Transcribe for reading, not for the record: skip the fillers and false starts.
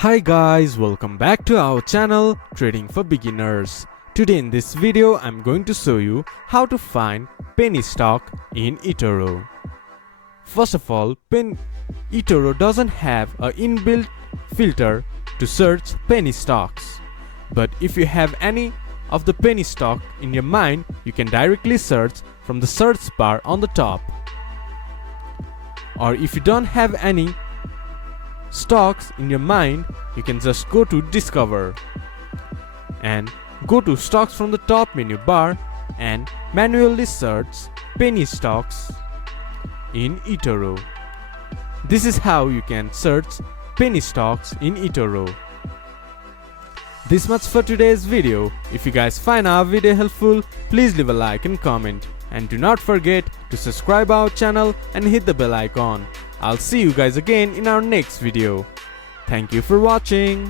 Hi guys, welcome back to our channel Trading for Beginners. Today in this video I'm going to show you how to find penny stock in Etoro. First of all, Etoro doesn't have an inbuilt filter to search penny stocks. But if you have any of the penny stock in your mind, you can directly search from the search bar on the top. Or if you don't have any stocks in your mind, you can just go to discover and go to stocks from the top menu bar and manually search penny stocks in Etoro. This is how you can search penny stocks in Etoro. This much for today's video. If you guys find our video helpful, please leave a like and comment, and do not forget to subscribe our channel and hit the bell icon. I'll see you guys again in our next video. Thank you for watching.